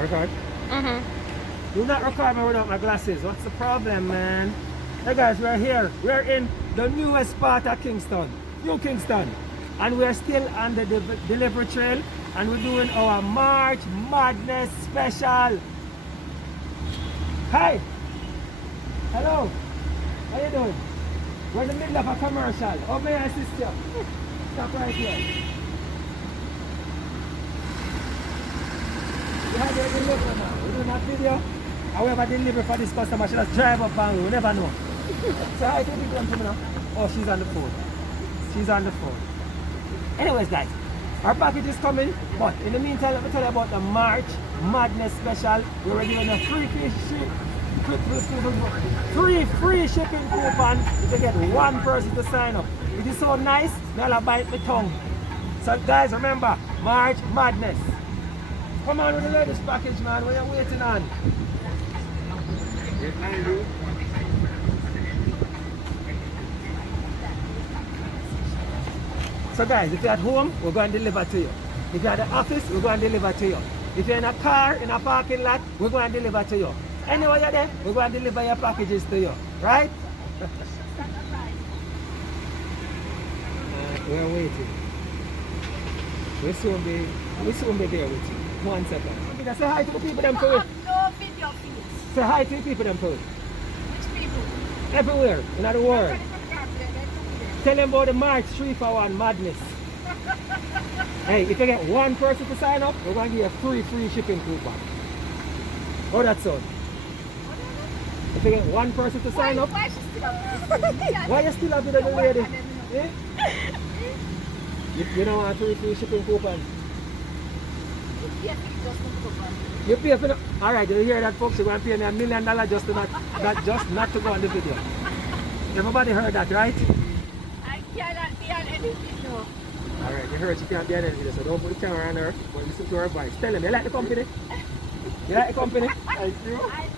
Record? Mm-hmm. Do not record me without my glasses. What's the problem, man? Hey guys, we're here. We're in the newest part of Kingston, New Kingston. And we're still on the delivery trail. And we're doing our March Madness special. Hi. Hello. How you doing? We're in the middle of a commercial. Oh, may I assist you? Stop right here. We have your delivery now. We're doing a video. However, delivery for this customer, she just drive up and we never know. So I think people to me now. Oh, she's on the phone. She's on the phone. Anyways, guys, our package is coming. But in the meantime, let me tell you about the March Madness special. We're doing a free free shipping coupon if you get one person to sign up. It is so nice, now bite my tongue. So guys, remember, March Madness. Come on with the latest package, man. What are you waiting on? So guys, if you're at home, we're going to deliver to you. If you're at the office, we're going to deliver to you. If you're in a car, in a parking lot, we're going to deliver to you. Anywhere you're there, we're going to deliver your packages to you. Right? We're waiting. We'll soon be there with you. 1 second. Say hi to the people them for it. No video, please. Say hi to the people them for it. Which people? Everywhere in the world. Tell them about the March 3 for 1 madness. Hey, if you get one person to sign up, we're going to give you a free shipping coupon. Oh, that sound? If you get one person to sign up, Why she still up? why you still have with the lady? Eh? You don't want a free shipping coupon? You pay for the... Alright, you hear that, folks? You're going to pay me $1 million just to not to go on the video. Everybody heard that, right? I cannot be on any video. Alright, you heard she can't be on any video, so don't put the camera on her, but listen to her voice. Tell them, you like the company? You like the company? I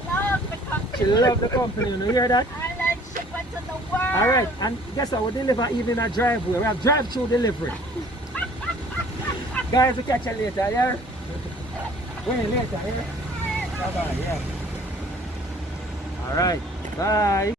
love the company. She loves the company, you hear that? I like Shipme to the world. Alright, and guess what? We deliver even in a driveway. We have drive-through delivery. Guys, we'll catch you later, yeah? Wait, later, yeah? Bye-bye, yeah. Alright, bye.